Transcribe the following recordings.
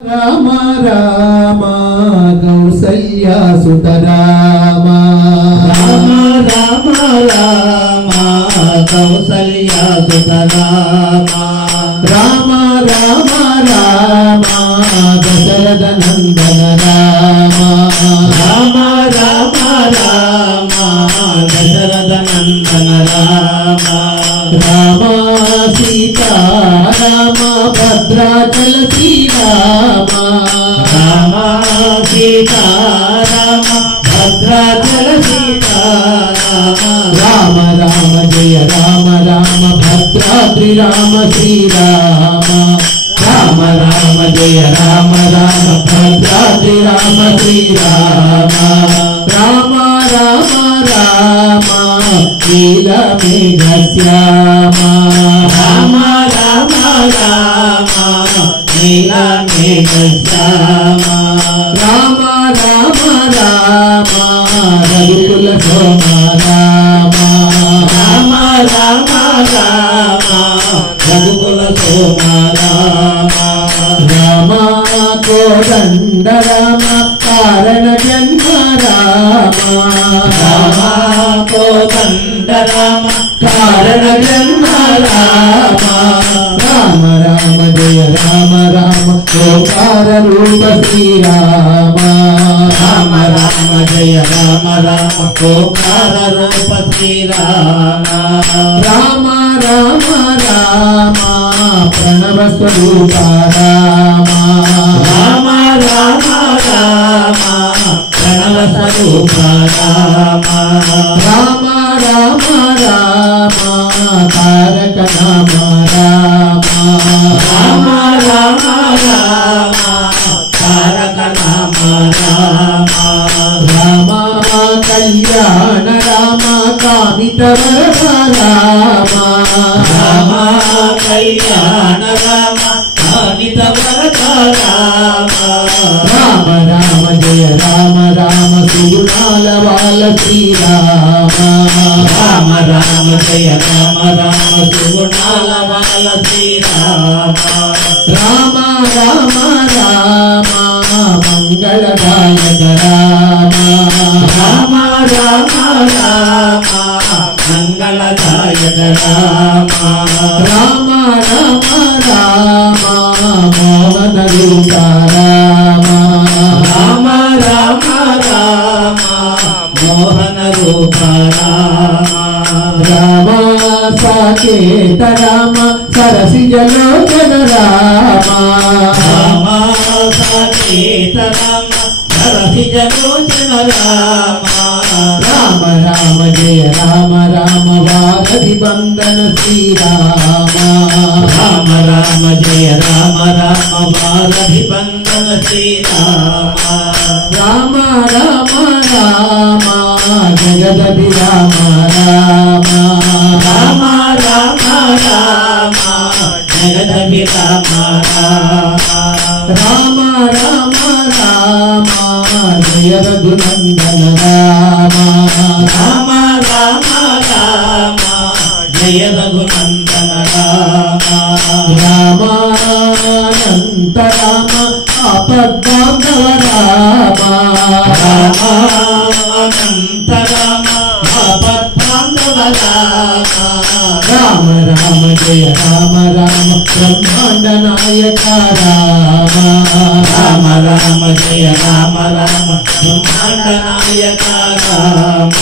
రామ రామ కౌసల్యా సుత రామ రామ రామ రామ కౌసల్యా సుత రామ రామ రామ రామ దశరథ నందన రామ రామ రామ రామ దశరథ నందన రామ రామ సీతా రామ భద్రాచల శ్రీరామ రామ సీతా రామ భద్రాచల సీతా రామ రామ జయ రామ రామ భద్రాద్రి రామ శ్రీరామ రామ రామ జయ రామ రామ భద్రాద్రి రామ శ్రీరామ రామ రామ రామ నీల మేఘ శ్యామ రామ రామ రామ నీల మేఘ శ్యామ రామ రామ రామ రఘుకుల సోమ రామ రామ రామ రామ రఘుకుల సోమ రామ రామ కోదండ రామ కారణ జన్మ రామ రామ కోదండ రామ కారణ జన్మ రామ రామ రామ జయ రామ రామ ఓంకార రూప శ్రీరామ రామ రామ జయ రామ రామ ఓంకార రూప శ్రీరామ రామ రామ రామ ప్రణవ స్వరూప రామ రామ రామ రామ ప్రణవ స్వరూప రామ రామ రామ రామ తారక నామ రామ రామ రామ రామ తారక నామ రామ రామ కళ్యాణ రామ కామిత వరద రామ రామ కళ్యాణ రామ కామిత వరద రామ రామ రామ జయ రామ రామ సుగుణాల వాల శ్రీరామ రామ రామ జయ రామ రామ సుగుణాల వాల శ్రీరామ రామ రామ రామ మంగళదాయక రామ రామ రామ రామ మంగళదాయక రామ రామ రామ రామ మోహన రూప రామ రామ రామ రామ మోహన రూప రామ రామ సాకేత రామ సరసిజలోచన రామ రామ సాకేత రామ సరసిజలోచన రామ రామ రామ జయ రామ రామ వారధి బంధన శ్రీరామ రామ రామ జయ రామ రామ వారధి బంధన శ్రీరామ రామ రామ రామ జగదభి రామ రామ రామ రామ రామ జగదభి రామ రామ రామ రామ రామ జయ రఘునందన రామ రామ రామ రామ జయ రఘునందన రామ రామానంత రామ ఆపద్బాంధవ రామ రామానంత రామ ఆపద్బాంధవ రామ రామ రామ జయ రామ రామ బ్రహ్మాండ నాయక రామ రామ రామ జయ రామ రామ బ్రహ్మాండ నాయక రామ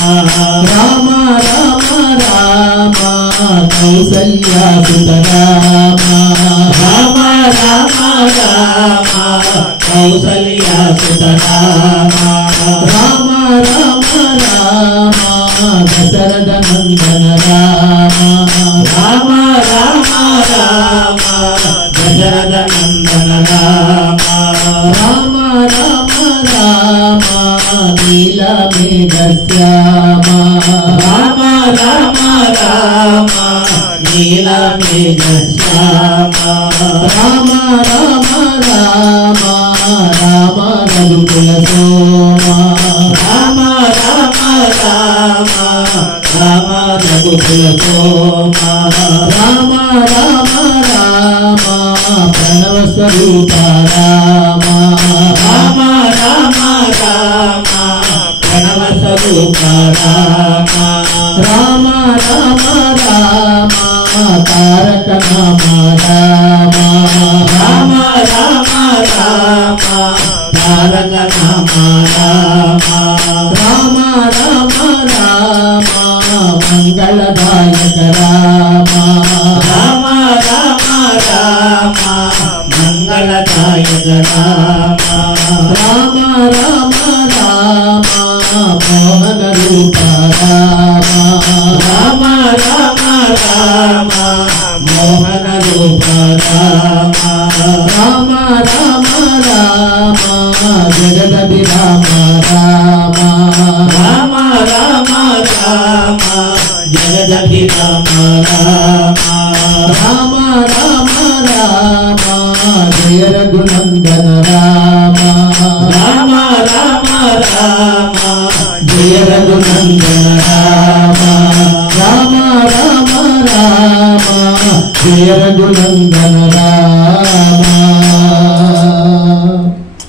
రామ రామ రామ కౌసల్యా సుత రామ రామ రామ రామ కౌసల్యా సుత రామ రామ రామ రామ దశరథ నందన రామ రామ రామ రామ దశరథ నందన రామ రామ రామ రామ నీల మేఘ శ్యామ రామ రామ రామ నీల మేఘ శ్యామ రామ రామ రామ రామ రఘుకుల సోమ రామ రామ రామ రామ రఘుకుల సోమ రామ రామ రామ ప్రణవ స్వరూప రామ రామ రామ తారక నామ రామ రామ రామ రామ మంగళదాయక రామ రామ రామ రామ మంగళదాయక రామ రామ రామ రామ మోహన రూప రామ రామ రామ రామ మోహన రూప రామ రామ రామ రామ జగదపి రామ రామ రామ రామ రామ జగదపి రామ రామ రామ రామ రామ జయ రఘునందన రామ రామ రామ రామ జయ రఘునందన రామ రామ రామ రామ జయ రఘునందన రామ